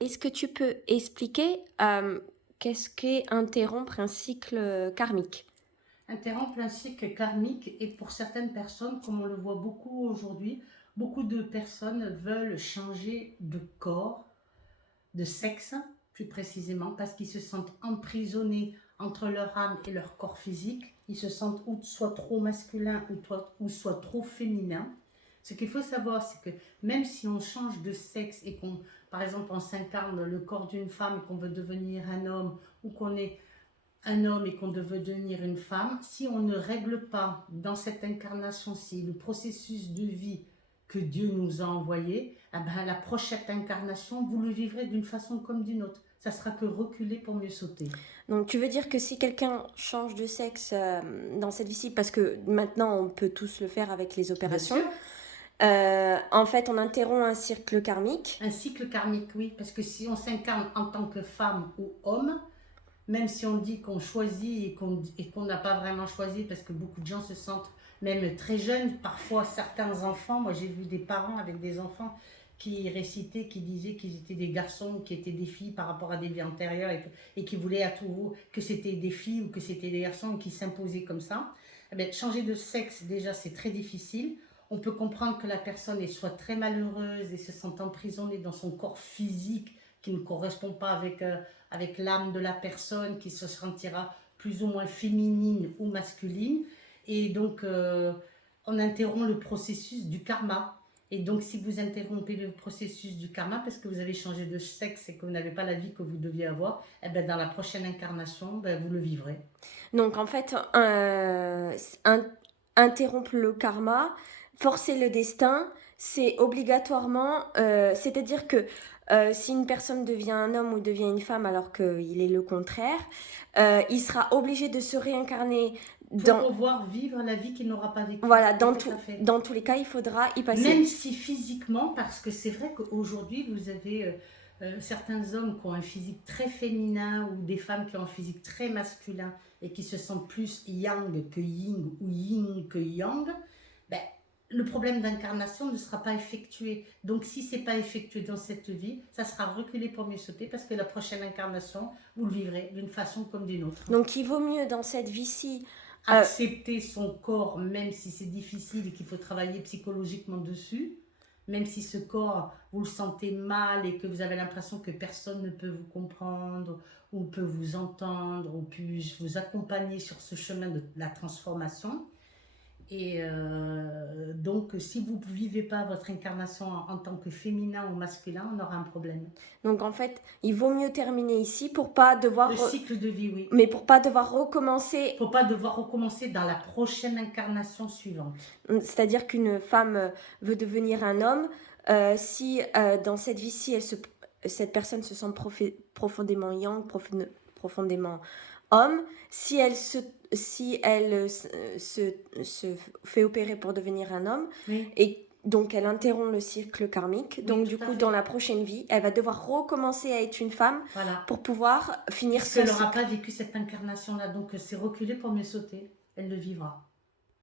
Est-ce que tu peux expliquer, qu'est-ce qu'est interrompre un cycle karmique? Interrompre un cycle karmique et pour certaines personnes, comme on le voit beaucoup aujourd'hui, beaucoup de personnes veulent changer de corps, de sexe plus précisément, parce qu'ils se sentent emprisonnés entre leur âme et leur corps physique. Ils se sentent ou soit trop masculin ou soit trop féminin. Ce qu'il faut savoir, c'est que même si on change de sexe et qu'on, par exemple, on s'incarne le corps d'une femme et qu'on veut devenir un homme, ou qu'on est un homme et qu'on veut devenir une femme, si on ne règle pas dans cette incarnation-ci le processus de vie que Dieu nous a envoyé, eh ben, la prochaine incarnation, vous le vivrez d'une façon comme d'une autre. Ça sera que reculer pour mieux sauter. Donc tu veux dire que si quelqu'un change de sexe, dans cette vie-ci, parce que maintenant on peut tous le faire avec les Bien opérations, sûr, en fait on interrompt un cycle karmique. un cycle karmique, oui, parce que si on s'incarne en tant que femme ou homme, même si on dit qu'on choisit et qu'on n'a pas vraiment choisi, parce que beaucoup de gens se sentent même très jeunes, parfois certains enfants, moi j'ai vu des parents avec des enfants qui récitaient, qui disaient qu'ils étaient des garçons, qui étaient des filles par rapport à des vies antérieures et qui voulaient à tout que c'était des filles ou que c'était des garçons et qui s'imposaient comme ça. Eh bien, changer de sexe, déjà, c'est très difficile. On peut comprendre que la personne est soit très malheureuse et se sent emprisonnée dans son corps physique qui ne correspond pas avec l'âme de la personne, qui se sentira plus ou moins féminine ou masculine. Et donc, on interrompt le processus du karma. Et donc, si vous interrompez le processus du karma parce que vous avez changé de sexe et que vous n'avez pas la vie que vous deviez avoir, eh ben, dans la prochaine incarnation, ben, vous le vivrez. Donc en fait, interrompre le karma, forcer le destin, c'est obligatoirement, c'est-à-dire que si une personne devient un homme ou devient une femme alors qu'il est le contraire, il sera obligé de se réincarner Pour dans, pouvoir vivre la vie qu'il n'aura pas vécue. voilà, Tout à fait. dans tous les cas, il faudra y passer. Même si physiquement, parce que c'est vrai qu'aujourd'hui, vous avez certains hommes qui ont un physique très féminin ou des femmes qui ont un physique très masculin et qui se sentent plus yang que yin ou yin que yang, ben, le problème d'incarnation ne sera pas effectué. Donc si c'est pas effectué dans cette vie, ça sera reculé pour mieux sauter parce que la prochaine incarnation, vous le vivrez d'une façon comme d'une autre. Donc il vaut mieux dans cette vie-ci, euh, Accepter son corps, même si c'est difficile et qu'il faut travailler psychologiquement dessus, même si ce corps, vous le sentez mal et que vous avez l'impression que personne ne peut vous comprendre ou peut vous entendre ou peut vous accompagner sur ce chemin de la transformation. Et donc, si vous ne vivez pas votre incarnation en tant que féminin ou masculin, on aura un problème. donc en fait, il vaut mieux terminer ici pour pas devoir, Le cycle de vie, oui. mais pour pas devoir recommencer. Pour pas devoir recommencer dans la prochaine incarnation suivante. C'est-à-dire qu'une femme veut devenir un homme, si dans cette vie-ci, cette personne se sent profondément yang, profondément homme, si elle se fait opérer pour devenir un homme, Oui, et donc elle interrompt le cycle karmique, oui, donc du tout à coup fait. dans la prochaine vie, elle va devoir recommencer à être une femme Voilà. pour pouvoir finir son Puisqu'elle n'aura cycle. pas vécu cette incarnation-là, donc c'est reculer pour mieux sauter. Elle le vivra.